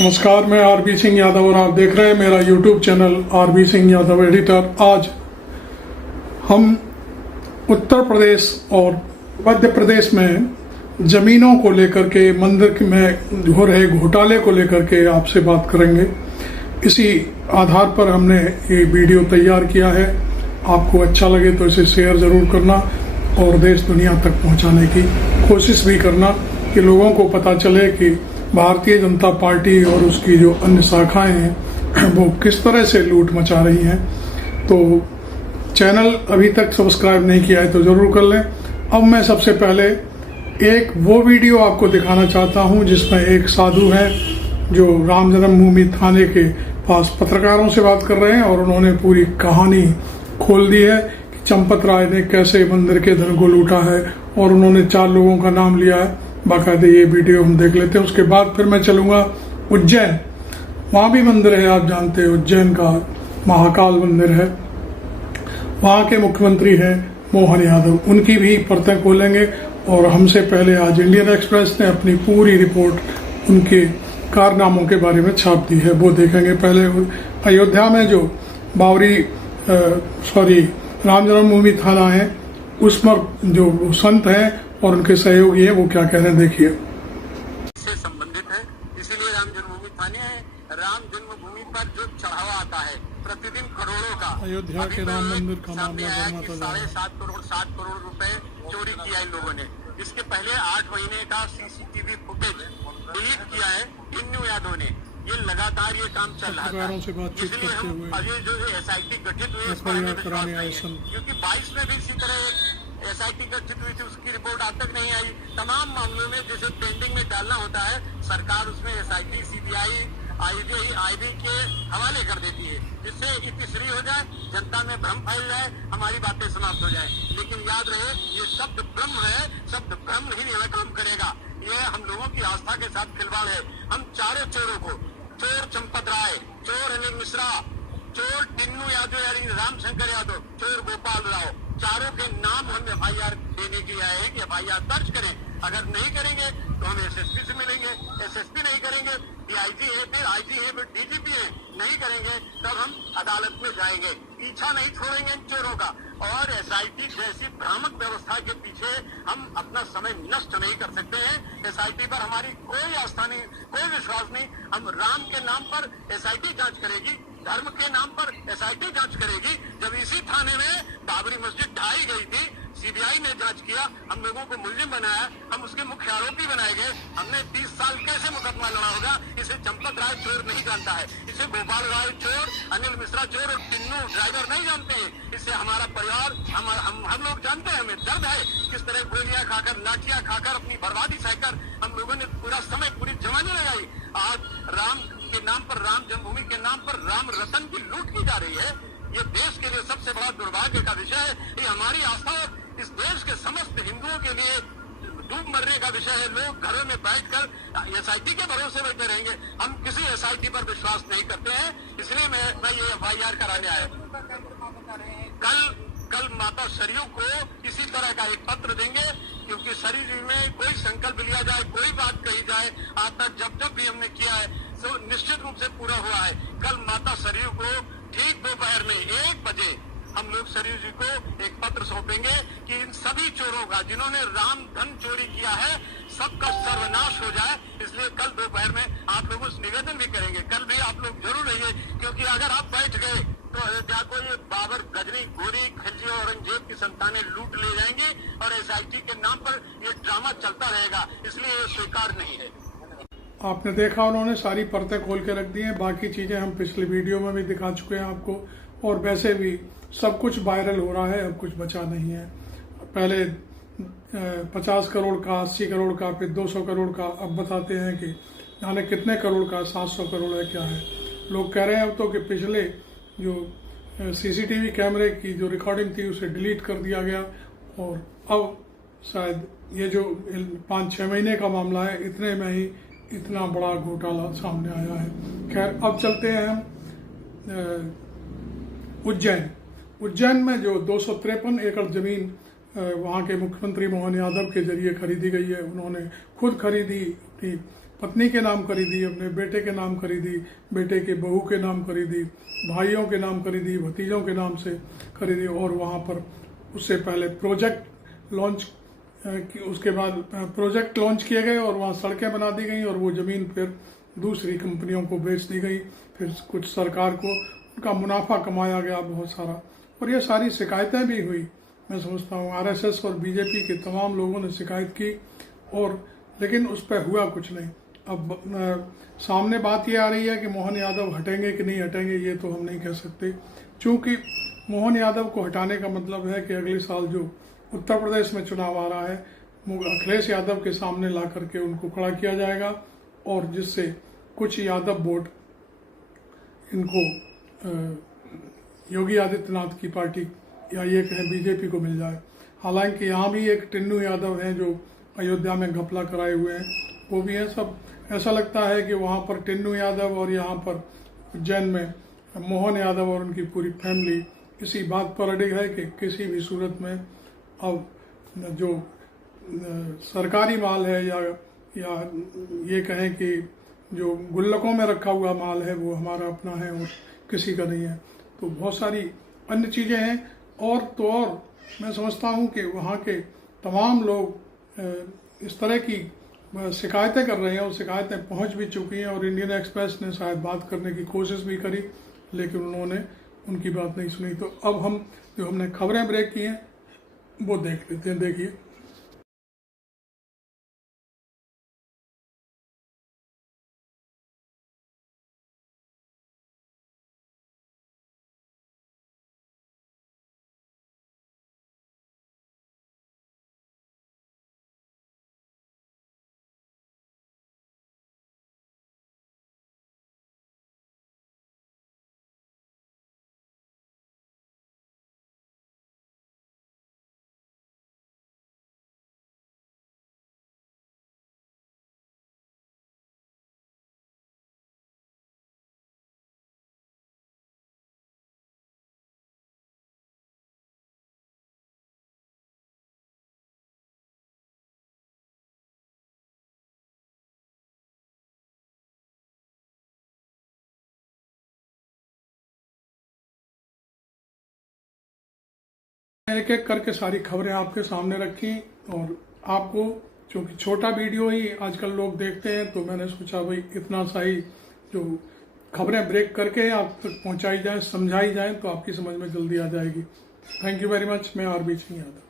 नमस्कार, मैं आरबी सिंह यादव और आप देख रहे हैं मेरा YouTube channel RB Singh Yadav editor. आज हम उत्तर प्रदेश और मध्य प्रदेश में जमीनों को लेकर के, मंदिर में हो रहे घोटाले को लेकर के आपसे बात करेंगे। इसी आधार पर हमने ये वीडियो तैयार किया है। आपको अच्छा लगे तो इसे शेयर जरूर करना और देश दुनिया तक पहुंचाने की कोशिश भी करना कि लोगों को पता चले कि भारतीय जनता पार्टी और उसकी जो अन्य शाखाएं हैं वो किस तरह से लूट मचा रही हैं। तो चैनल अभी तक सब्सक्राइब नहीं किया है तो जरूर कर लें। अब मैं सबसे पहले एक वो वीडियो आपको दिखाना चाहता हूं जिसमें एक साधु हैं जो राम जन्मभूमि थाने के पास पत्रकारों से बात कर रहे हैं और उन्होंने पूरी कहानी खोल दी है कि चंपत राय ने कैसे मंदिर के धन को लूटा है और उन्होंने 4 लोगों का नाम लिया है। बाकायदे ये वीडियो हम देख लेते हैं। उसके बाद फिर मैं चलूंगा उज्जैन, वहां भी मंदिर है, आप जानते हैं उज्जैन का महाकाल मंदिर है। वहां के मुख्यमंत्री हैं मोहन यादव, उनकी भी परतें खोलेंगे। और हमसे पहले आज इंडियन एक्सप्रेस ने अपनी पूरी रिपोर्ट उनके कारनामों के बारे में छाप दी है, वो देखेंगे। पहले अयोध्या में जो राम जन्मभूमि थाना है उसमें जो संत हैं और उनके सहयोगी हैं वो क्या कह रहे हैं, देखिए। से संबंधित है, इसीलिए राम जन्मभूमि थाने है। राम जन्मभूमि पर जो चढ़ावा आता है प्रतिदिन करोड़ों का, अयोध्या के राम मंदिर का सामने मामला आया बना कि था। 7.5 करोड़ 7 करोड़ रुपए चोरी किया इन लोगों ने। इसके पहले 8 महीने का सीसीटीवी फुटेज डिलीट किया है इन यादव ने। ये लगातार ये काम चल रहा था। से बातचीत इसलिए करते हम हुए अभी जो एसआईटी गठित हुई है इस पर हमें विश्वास नहीं है, क्योंकि 22 में भी इसी तरह एसआईटी गठित हुई थी, उसकी रिपोर्ट आज तक नहीं आई। तमाम मामलों में जैसे पेंडिंग में डालना होता है, सरकार उसमें एसआईटी, सीबीआई, आईबी के हवाले कर देती है, जिससे इतिश्री हो जाए, जनता में भ्रम फैल जाए, हमारी बातें समाप्त हो जाए। लेकिन याद रहे, ये शब्द ब्रह्म है, शब्द ब्रह्म ही नहीं काम करेगा। ये हम लोगों की आस्था के साथ खिलवाड़ है। हम चारों चोरों को, चोर चंपत राय, चोर अनिल मिश्रा, चोर टिन्नू यादव यानी रामशंकर यादव, चोर गोपाल राव, चारों के नाम हम एफआईआर देने के लिए आए हैं कि एफआईआर दर्ज करें। अगर नहीं करेंगे तो हम एसएसपी से मिलेंगे, एसएसपी नहीं करेंगे, डीआईजी है, फिर आईजी है, फिर डीजीपी है, नहीं करेंगे तब हम अदालत में जाएंगे। पीछा नहीं छोड़ेंगे इन चोरों का। और एसआईटी जैसी भ्रामक व्यवस्था के पीछे हम अपना समय नष्ट नहीं कर सकते हैं। एसआईटी पर हमारी कोई आस्था नहीं, कोई विश्वास नहीं। हम राम के नाम पर एसआईटी जांच करेगी, धर्म के नाम पर एसआईटी जांच करेगी। जब इसी थाने में बाबरी मस्जिद ढाई गई थी, सीबीआई ने जांच किया, हम लोगों को मुलजिम बनाया, हम उसके मुख्य आरोपी बनाए गए। हमने 30 साल कैसे मुकदमा लड़ा होगा? इसे चंपत राय चोर नहीं जानता है, इसे गोपाल राय चोर, अनिल मिश्रा चोर और टिन्नू ड्राइवर नहीं जानते हैं। इससे हमारा परिवार, हम लोग जानते हैं, हमें दर्द है किस तरह गोलियां खाकर, लाठियां खाकर, अपनी बर्बादी सहकर हम लोगों ने पूरा समय, पूरी जवानी लगाई। आज राम के नाम पर, राम जन्मभूमि के नाम पर राम रतन की लूट की जा रही है। ये देश के लिए सबसे बड़ा दुर्भाग्य का विषय है। ये हमारी आस्था और इस देश के समस्त हिंदुओं के लिए डूब मरने का विषय है। लोग घरों में बैठकर एसआईटी के भरोसे बैठे रहेंगे। हम किसी एसआईटी पर विश्वास नहीं करते हैं, इसलिए मैं ये एफआईआर कराने आया। कल माता सरयू को इसी तरह का एक पत्र देंगे, क्योंकि सरयू में कोई संकल्प लिया जाए, कोई बात कही जाए, आज तक जब भी हमने किया है तो निश्चित रूप से पूरा हुआ है। कल माता सरयू को ठीक दोपहर में 1 बजे हम लोग सरयू जी को एक पत्र सौंपेंगे कि इन सभी चोरों का, जिन्होंने राम धन चोरी किया है, सबका सर्वनाश हो जाए। इसलिए कल दोपहर में आप लोगों से निवेदन भी करेंगे। कल भी आप लोग जरूर रहिए, क्योंकि अगर आप बैठ गए तो अयोध्या को ये बाबर, गजनी, गोरी, खिलजी और औरंगजेब की संतानें लूट ले जाएंगे और एसआईटी के नाम पर ये ड्रामा चलता रहेगा। इसलिए ये स्वीकार नहीं है। आपने देखा उन्होंने सारी परतें खोल के रख दी हैं। बाकी चीजें हम पिछले वीडियो में भी दिखा चुके हैं आपको, और वैसे भी सब कुछ वायरल हो रहा है, अब कुछ बचा नहीं है। पहले 50 करोड़ का, 80 करोड़ का, फिर 200 करोड़ का, अब बताते हैं कि जाने कितने करोड़ का, 700 करोड़ है, क्या है। लोग कह रहे हैं अब तो कि पिछले जो सीसीटीवी कैमरे की जो रिकॉर्डिंग थी उसे डिलीट कर दिया गया, और अब शायद ये जो 5-6 महीने का मामला है, इतने में ही इतना बड़ा घोटाला सामने आया है। खैर, अब चलते हैं हम उज्जैन में जो 253 एकड़ जमीन वहाँ के मुख्यमंत्री मोहन यादव के जरिए खरीदी गई है। उन्होंने खुद खरीदी, अपनी पत्नी के नाम खरीदी, अपने बेटे के नाम खरीदी, बेटे के बहू के नाम खरीदी, भाइयों के नाम खरीदी, भतीजों के नाम से खरीदी, और वहां पर उससे पहले प्रोजेक्ट लॉन्च उसके बाद प्रोजेक्ट लॉन्च किए गए और वहां सड़कें बना दी गई और वो जमीन फिर दूसरी कंपनियों को बेच दी गई। फिर कुछ सरकार को उनका मुनाफा कमाया गया बहुत सारा, और ये सारी शिकायतें भी हुई। मैं समझता हूँ आरएसएस और बीजेपी के तमाम लोगों ने शिकायत की, और लेकिन उस पर हुआ कुछ नहीं। अब सामने बात ये आ रही है कि मोहन यादव हटेंगे कि नहीं हटेंगे, ये तो हम नहीं कह सकते, क्योंकि मोहन यादव को हटाने का मतलब है कि अगले साल जो उत्तर प्रदेश में चुनाव आ रहा है, अखिलेश यादव के सामने ला करके उनको खड़ा किया जाएगा, और जिससे कुछ यादव वोट इनको योगी आदित्यनाथ की पार्टी या ये कहें बीजेपी को मिल जाए। हालांकि यहाँ भी एक टिन्नू यादव हैं जो अयोध्या में घपला कराए हुए हैं, वो भी है। सब ऐसा लगता है कि वहाँ पर टिन्नू यादव और यहाँ पर उज्जैन में मोहन यादव और उनकी पूरी फैमिली इसी बात पर अड़िग है कि किसी भी सूरत में अब जो सरकारी माल है या ये कहें कि जो गुल्लकों में रखा हुआ माल है वो हमारा अपना है और किसी का नहीं है। तो बहुत सारी अन्य चीजें हैं, और तो और मैं समझता हूं कि वहाँ के तमाम लोग इस तरह की शिकायतें कर रहे हैं, और शिकायतें पहुंच भी चुकी हैं, और इंडियन एक्सप्रेस ने शायद बात करने की कोशिश भी करी, लेकिन उन्होंने उनकी बात नहीं सुनी। तो अब हम जो हमने खबरें ब्रेक की हैं वो देख लेते हैं। देखिए, एक एक करके सारी खबरें आपके सामने रखी, और आपको क्योंकि छोटा वीडियो ही आजकल लोग देखते हैं, तो मैंने सोचा भाई इतना सा ही जो खबरें ब्रेक करके आप तक पहुंचाई जाए, समझाई जाए, तो आपकी समझ में जल्दी आ जाएगी। Thank you very much. मैं आरबी सिंह यादव।